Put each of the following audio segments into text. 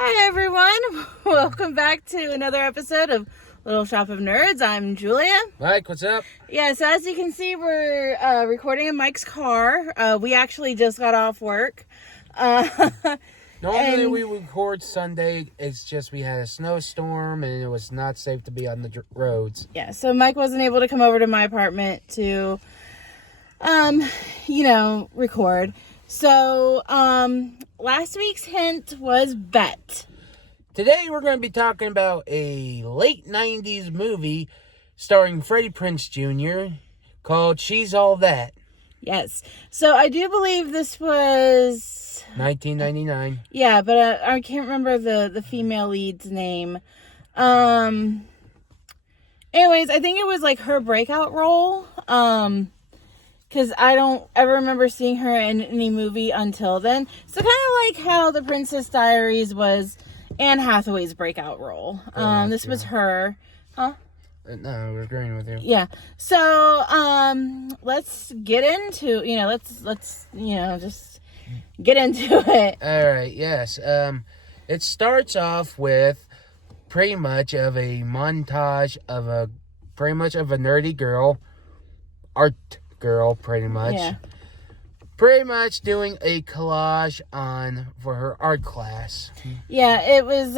Hi everyone, welcome back to another episode of Little Shop of Nerds. I'm Julia. Mike, what's up? Yeah, so as you can see, we're recording in Mike's car. We actually just got off work. Normally we record Sunday, it's just we had a snowstorm and it was not safe to be on the roads. Yeah, so Mike wasn't able to come over to my apartment to, record. So, last week's hint was bet. Today we're going to be talking about a late 90s movie starring Freddie Prinze Jr. called She's All That. Yes. So I do believe this was 1999. Yeah, but I can't remember the female lead's name. Anyways, I think it was like her breakout role. Because I don't ever remember seeing her in any movie until then. So kind of like how The Princess Diaries was Anne Hathaway's breakout role. This was her. Huh? No, I was agreeing with you. Yeah. So, let's get into, let's just get into it. All right, yes. It starts off with pretty much of a montage of a nerdy girl, art girl, pretty much. Yeah. Pretty much doing a collage for her art class. Yeah, it was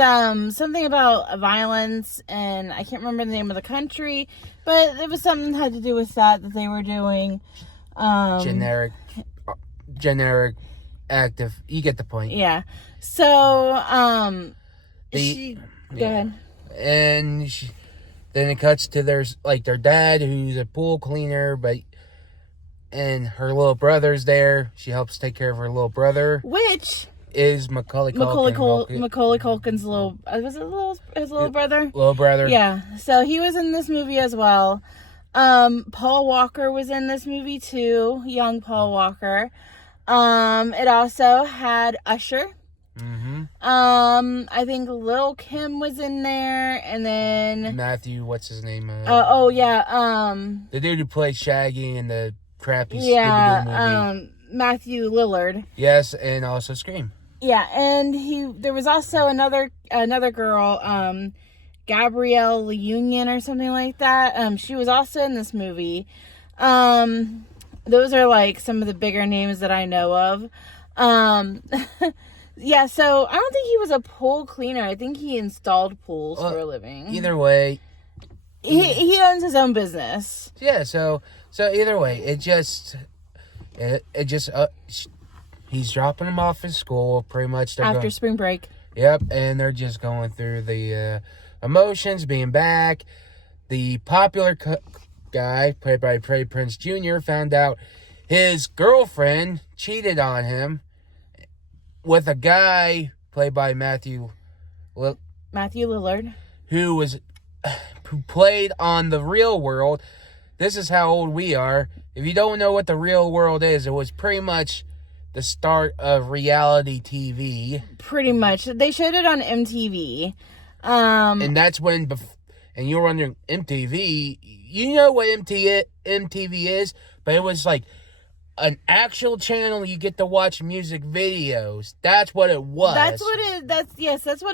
something about violence, and I can't remember the name of the country, but it was something that had to do with that they were doing. Generic active. You get the point. Yeah. So, go ahead. And then it cuts to their dad, who's a pool cleaner, and her little brother's there. She helps take care of her little brother, Which is Macaulay Culkin. Macaulay Culkin's little his little brother. Little brother. Yeah. So he was in this movie as well. Paul Walker was in this movie too. Young Paul Walker. It also had Usher. Mm-hmm. I think Lil' Kim was in there, and then Matthew, what's his name? The dude who played Shaggy in the crappy Scooby-Doo movie. Matthew Lillard. Yes, and also Scream. Yeah, and there was also another girl, Gabrielle Union or something like that. She was also in this movie. Those are like some of the bigger names that I know of. Yeah, so I don't think he was a pool cleaner. I think he installed pools for a living. Either way, he owns his own business. Yeah, so either way, he's dropping him off at school pretty much After spring break. Yep, and they're just going through the emotions, being back. The popular guy, played by Freddie Prinze Jr., found out his girlfriend cheated on him with a guy played by Matthew Lillard, who played on The Real World. This is how old we are. If you don't know what The Real World is, it was pretty much the start of reality TV. Pretty much. They showed it on MTV. And that's when, and you're wondering, MTV, you know what MTV is, but it was like an actual channel you get to watch music videos. That's what it was. That's what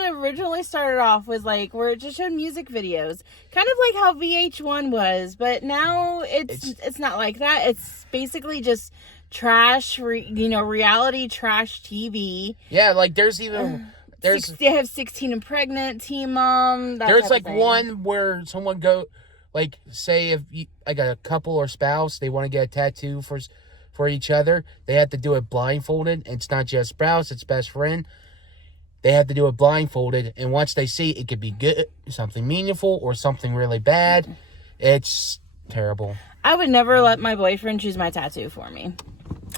it originally started off, was like, where it just showed music videos. Kind of like how VH1 was, but now it's not like that. It's basically just trash, reality trash TV. Yeah, like they have 16 and Pregnant, Teen Mom. There's like one where someone say if like a couple or spouse, they want to get a tattoo for each other, they have to do it blindfolded. It's not just spouse, it's best friend. They have to do it blindfolded, and once they see it could be good, something meaningful, or something really bad. It's terrible. I would never let my boyfriend choose my tattoo for me.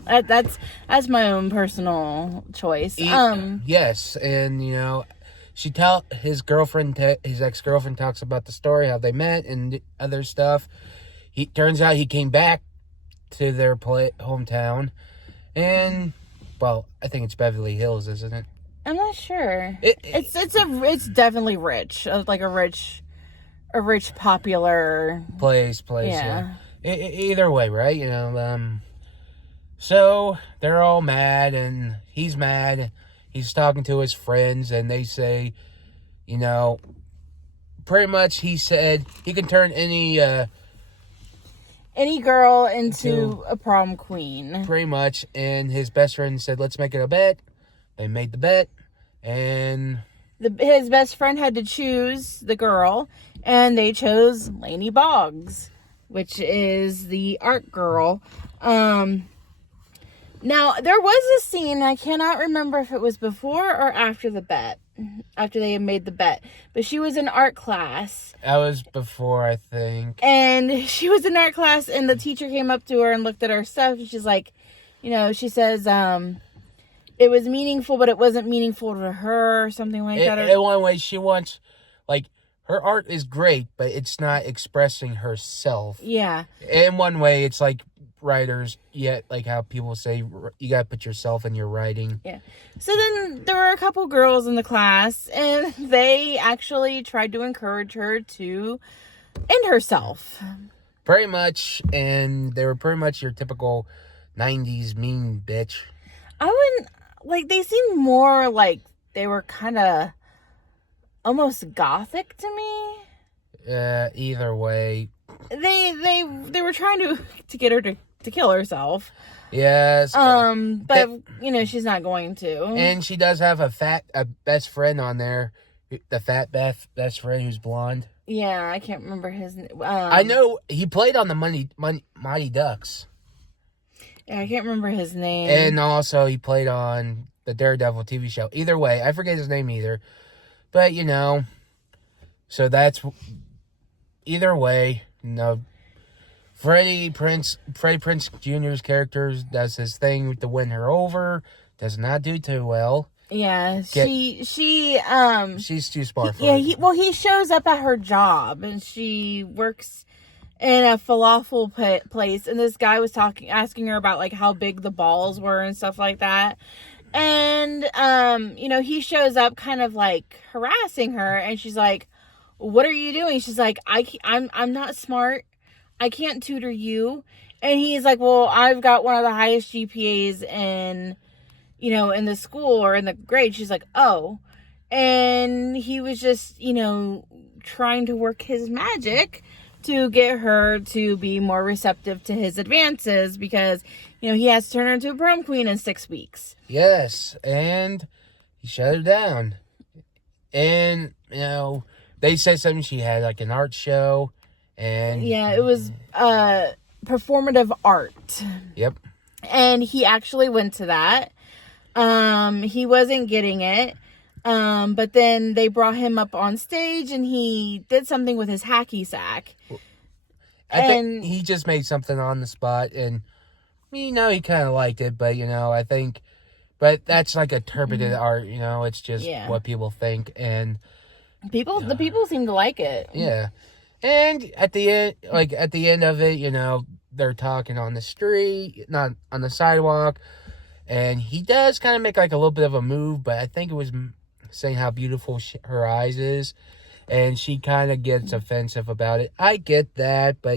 That's my own personal choice. Yes, and his ex-girlfriend talks about the story, how they met and other stuff. Turns out he came back to their hometown, and I think it's Beverly Hills, isn't it? I'm not sure. It's definitely rich, like a rich popular place. Yeah. Either way, right? So they're all mad, and he's mad. he's talking to his friends, and they say, you know, pretty much he said he can turn any girl into a prom queen. pretty much. And his best friend said, let's make it a bet. They made the bet, and his best friend had to choose the girl, and they chose Lainey Boggs, which is the art girl. Now, there was a scene, I cannot remember if it was before or after the bet, after they had made the bet, but she was in art class. that was before, I think. And she was in art class, and the teacher came up to her and looked at her stuff, and she's like, she says, it was meaningful, but it wasn't meaningful to her, or something like that. In one way, she wants, like, her art is great, but it's not expressing herself. Yeah. In one way, it's like writers, yet like how people say you gotta put yourself in your writing. Yeah. So then there were a couple girls in the class, and they actually tried to encourage her to end herself. Pretty much, and they were pretty much your typical 90s mean bitch. I wouldn't, they seemed more like they were kind of almost gothic to me. Either way. They were trying to get her to kill herself. Yes. But she's not going to. And she does have a best friend on there, the fat best friend who's blonde. Yeah, I can't remember his name. I know he played on the Mighty Ducks. Yeah, I can't remember his name. And also he played on the Daredevil TV show. Either way, I forget his name either. But so that's either way. Freddie Prinze Jr.'s character does his thing to win her over. Does not do too well. Yeah, she's too smart for it. He shows up at her job, and she works in a falafel place, and this guy was asking her about how big the balls were and stuff like that. And he shows up kind of harassing her, and she's like, "What are you doing?" She's like, I'm not smart. I can't tutor you. And he's like, "Well, I've got one of the highest GPAs in the school or in the grade." She's like, "Oh." And he was just, trying to work his magic to get her to be more receptive to his advances, because, he has to turn her into a prom queen in 6 weeks. Yes, and he shut her down. And, they said something, she had an art show, and... Yeah, it was performative art. Yep. And he actually went to that. He wasn't getting it. But then they brought him up on stage, and he did something with his hacky sack. I think he just made something on the spot, and he kind of liked it, but I think, but that's interpreted art. It's just what people think, and the people seem to like it. Yeah, and at the end of it, they're talking on the street, not on the sidewalk, and he does kind of make a little bit of a move, but I think it was saying how beautiful her eyes is, and she kind of gets offensive about it. I get that, but I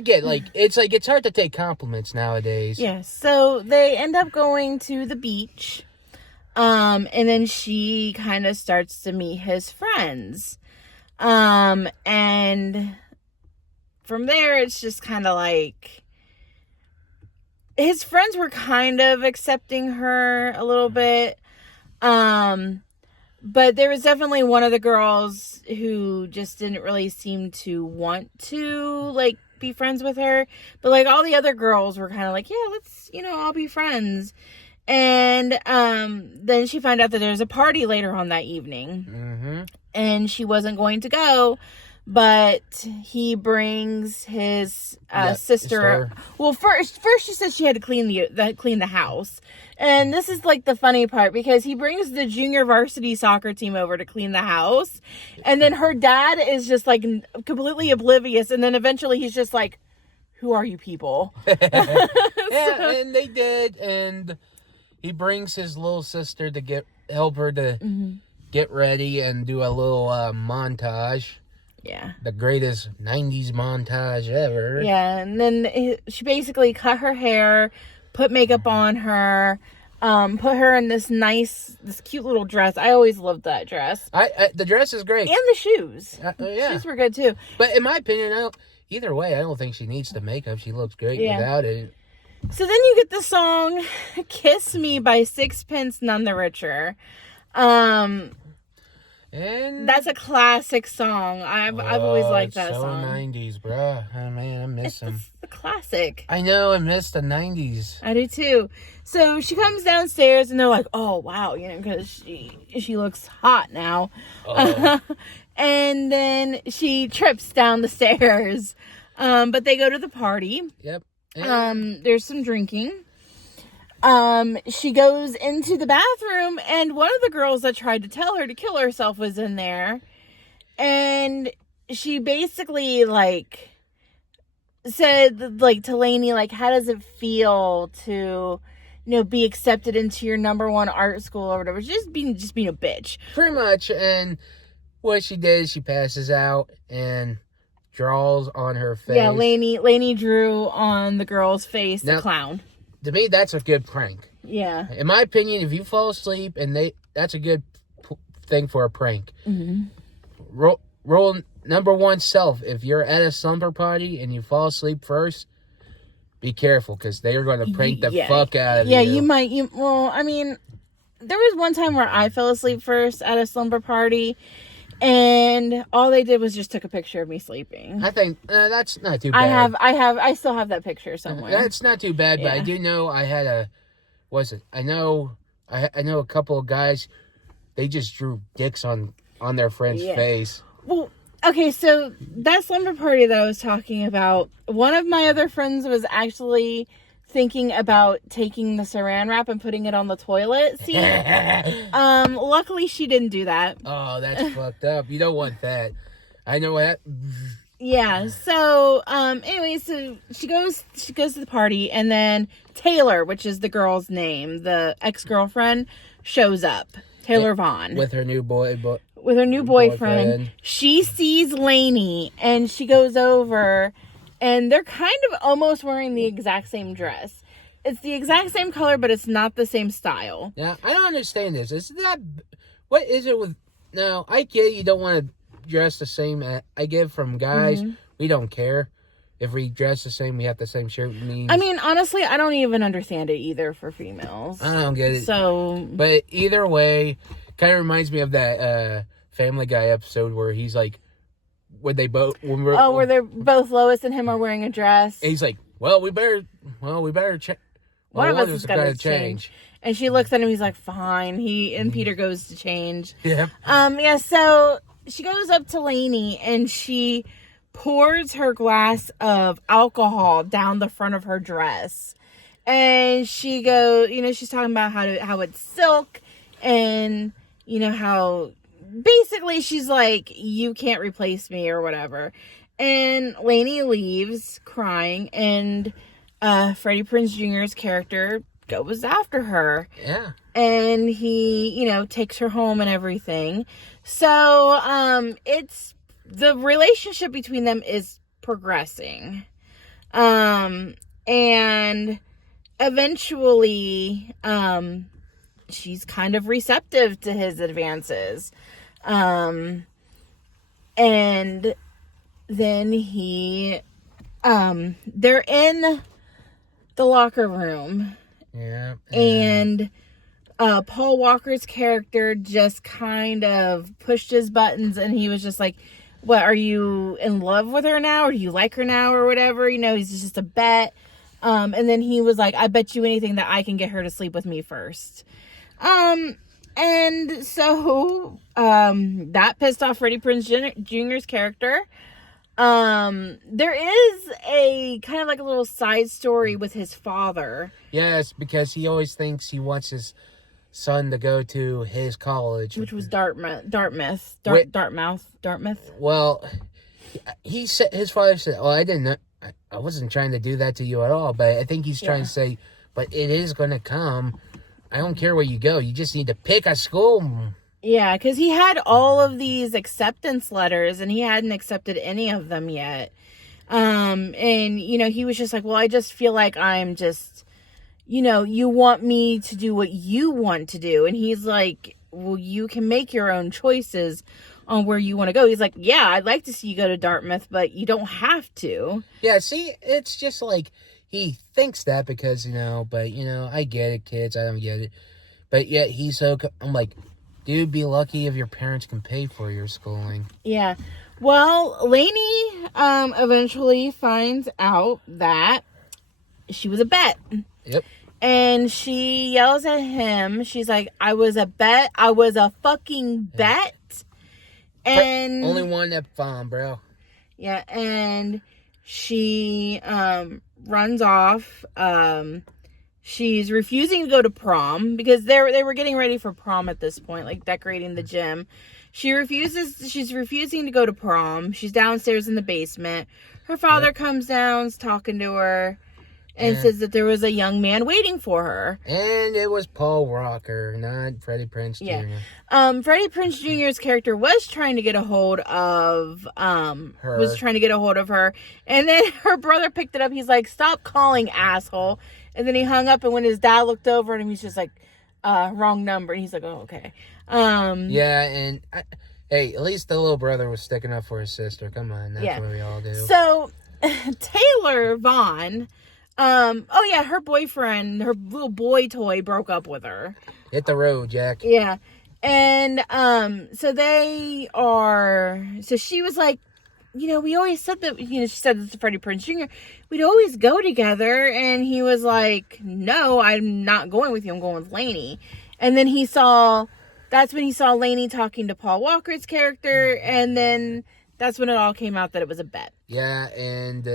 get it's hard to take compliments nowadays. Yeah, so they end up going to the beach, and then she kind of starts to meet his friends, and from there it's just kind of his friends were kind of accepting her a little bit. But there was definitely one of the girls who just didn't really seem to want to be friends with her. But all the other girls were kind of yeah, let's, all be friends. And then she found out that there's a party later on that evening. Mm-hmm. And she wasn't going to go. But he brings his sister. Well, first she said she had to clean the house, and this is the funny part, because he brings the junior varsity soccer team over to clean the house, and then her dad is just completely oblivious, and then eventually he's just like, "Who are you people?" Yeah, and they did, and he brings his little sister to help her to get ready and do a little montage. Yeah. The greatest 90s montage ever. Yeah, and then she basically cut her hair, put makeup on her, put her in this cute little dress. I always loved that dress. The dress is great. And the shoes. Yeah. Shoes were good too. But in my opinion, either way, I don't think she needs the makeup. She looks great without it. So then you get the song Kiss Me by Sixpence None the Richer. And that's a classic song. I've always liked that so song. 90s, bruh. Oh, man, I miss them. It's a classic. I know, I miss the 90s. I do too. So she comes downstairs and they're like, oh, wow, because she looks hot now. And then she trips down the stairs. But they go to the party. Yep. There's some drinking. She goes into the bathroom and one of the girls that tried to tell her to kill herself was in there. And she basically, said, to Lainey, how does it feel to, be accepted into your #1 art school or whatever? Just being a bitch. Pretty much. And what she did is she passes out and draws on her face. Yeah, Lainey drew on the girl's face the clown. To me, that's a good prank. Yeah. In my opinion, if you fall asleep and that's a good thing for a prank. Mm-hmm. Rule number 1, self. If you're at a slumber party and you fall asleep first, be careful because they are going to prank the fuck out of you. Yeah, you might. There was one time where I fell asleep first at a slumber party. And all they did was just took a picture of me sleeping. I think that's not too bad. I still have that picture somewhere. That's not too bad, but I do know I had I know a couple of guys, they just drew dicks on their friend's face. Well, okay, so that slumber party that I was talking about, one of my other friends was actually thinking about taking the saran wrap and putting it on the toilet seat. Luckily she didn't do that. Oh, that's fucked up. You don't want that. I know that. Yeah. So, anyway, so she goes to the party, and then Taylor, which is the girl's name, the ex-girlfriend, shows up. Taylor Vaughn. With her new with her new boyfriend. She sees Lainey, and she goes over. And they're kind of almost wearing the exact same dress. It's the exact same color, but it's not the same style. Yeah, I don't understand this. What is it with... Now, I get you don't want to dress the same. I get from guys, we don't care. If we dress the same, we have the same shirt. Honestly, I don't even understand it either for females. I don't get it. So... But either way, kind of reminds me of that Family Guy episode where he's like... where they're both Lois and him are wearing a dress. And he's like, we better change. One of us has got to change. And she looks at him, he's like, fine. He and Peter goes to change. Yeah. So she goes up to Lainey and she pours her glass of alcohol down the front of her dress. And she goes, she's talking about how it's silk and, how basically she's like, you can't replace me or whatever. And Lainey leaves crying, and Freddie Prinze Jr.'s character goes after her. Yeah. And he, takes her home and everything. So, it's the relationship between them is progressing. And eventually, she's kind of receptive to his advances. And then they're in the locker room. Yeah. And Paul Walker's character just kind of pushed his buttons, and he was just like, what, are you in love with her now? Or do you like her now or whatever? He's just a bet. And then he was like, I bet you anything that I can get her to sleep with me first. And so, that pissed off Freddie Prinze Jr.'s character. There is a kind of like a little side story with his father. Yes, because he always thinks he wants his son to go to his college. Which was Dartmouth. Well, he said, his father said, I wasn't trying to do that to you at all, but I think he's trying to say, but it is going to come. I don't care where you go. You just need to pick a school. Yeah, because he had all of these acceptance letters, and he hadn't accepted any of them yet. And, he was just like, well, I just feel like I'm just, you want me to do what you want to do. And he's like, well, you can make your own choices on where you want to go. He's like, yeah, I'd like to see you go to Dartmouth, but you don't have to. Yeah, see, it's just like, he thinks that because, but, I get it, kids, I don't get it. But yet, I'm like, dude, be lucky if your parents can pay for your schooling. Yeah. Well, Lainey eventually finds out that she was a bet. Yep. And she yells at him. She's like, I was a fucking bet. And only one that found, bro. Yeah, and she runs off. She's refusing to go to prom because they were getting ready for prom at this point, like decorating the gym. She's refusing to go to prom. She's downstairs in the basement. Her father comes down, talking to her, and says that there was a young man waiting for her. And it was Paul Walker, not Freddie Prinze Jr. Yeah. Freddie Prinze Jr.'s character was trying to get a hold of her. And then her brother picked it up. He's like, stop calling, asshole. And then he hung up, and when his dad looked over at him, he's just like, wrong number. And he's like, oh, okay. Yeah, and hey, at least the little brother was sticking up for his sister. Come on, that's what we all do. So, Taylor Vaughn, her boyfriend, her little boy toy broke up with her. Hit the road, Jack. Yeah. And, so she was like, we always said that, she said this to Freddie Prinze Jr., we'd always go together. And he was like, no, I'm not going with you. I'm going with Lainey. And then that's when he saw Lainey talking to Paul Walker's character. And then that's when it all came out that it was a bet. Yeah. And,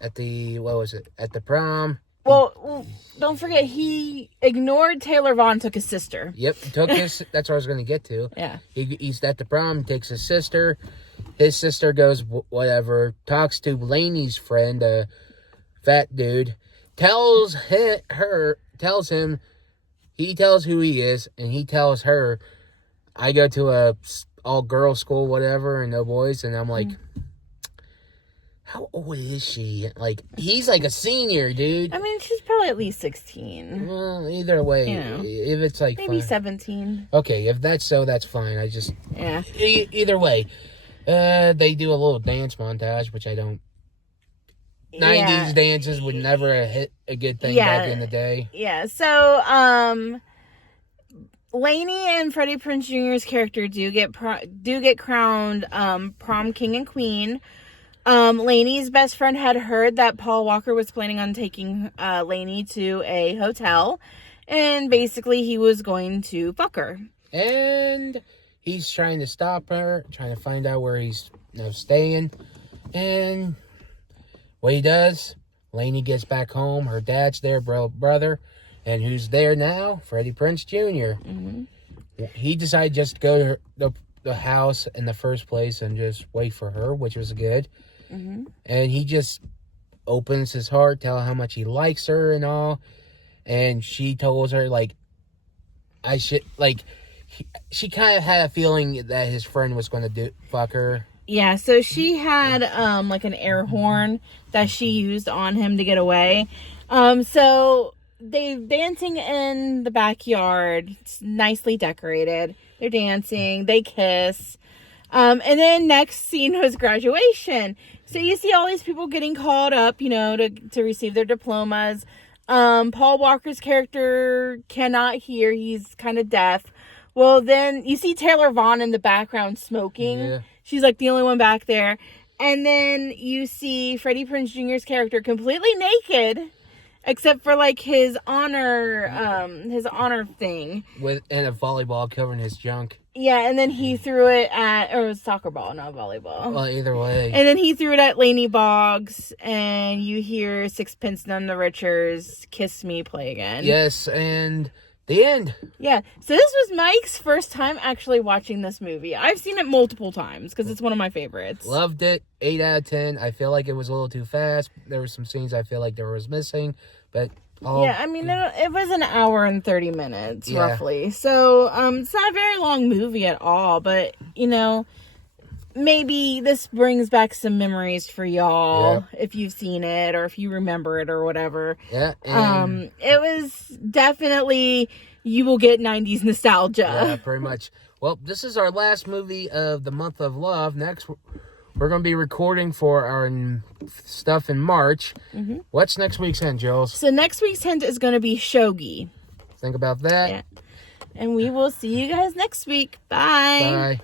at the prom. Well, don't forget, he ignored Taylor Vaughn, took his sister. Yep. That's what I was going to get to. Yeah. He's at the prom, takes his sister. His sister goes, whatever, talks to Lainey's friend, a fat dude, tells him, he tells who he is, and he tells her, I go to a all-girls school, whatever, and no boys, and I'm like, how old is she? Like, he's like a senior, dude. I mean, she's probably at least 16. Well, either way, if it's like... Maybe 17. Okay, if that's so, that's fine. I just... Yeah. Either way. They do a little dance montage, which I don't... 90s dances would never hit a good thing back in the day. Yeah, so, Lainey and Freddie Prinze Jr.'s character do get crowned prom king and queen. Lainey's best friend had heard that Paul Walker was planning on taking Lainey to a hotel, and basically he was going to fuck her. And he's trying to stop her, trying to find out where he's staying. And what he does, Lainey gets back home. Her dad's there, brother. And who's there now? Freddie Prinze Jr. Mm-hmm. He decided just to go to the house in the first place and just wait for her, which was good. Mm-hmm. And he just opens his heart, tell how much he likes her and all. And she tells her, like, she kind of had a feeling that his friend was going to fuck her. Yeah, so she had, like an air horn that she used on him to get away. So they're dancing in the backyard. It's nicely decorated. They're dancing. They kiss. And then next scene was graduation. So you see all these people getting called up, to receive their diplomas. Paul Walker's character cannot hear. He's kind of deaf. Well, then you see Taylor Vaughn in the background smoking. Yeah. She's like the only one back there. And then you see Freddie Prinze Jr.'s character completely naked, except for like his honor thing. And a volleyball covering his junk. Yeah, and then he threw it it was soccer ball, not volleyball. Well, either way. And then he threw it at Lainey Boggs, and you hear Sixpence None the Richer's Kiss Me play again. Yes, and the end. Yeah, so this was Mike's first time actually watching this movie. I've seen it multiple times, because it's one of my favorites. Loved it, 8 out of 10. I feel like it was a little too fast. There were some scenes I feel like there was missing, but... I mean, it was an hour and 30 minutes, roughly. So, it's not a very long movie at all, but, maybe this brings back some memories for y'all Yep. if you've seen it or if you remember it or whatever. Yeah. And, It was definitely, you will get 90s nostalgia. yeah, pretty much. Well, this is our last movie of the month of love. Next, we're going to be recording for our stuff in March. Mm-hmm. What's next week's hint, Jules? So next week's hint is going to be Shogi. Think about that. Yeah. And we will see you guys next week. Bye. Bye.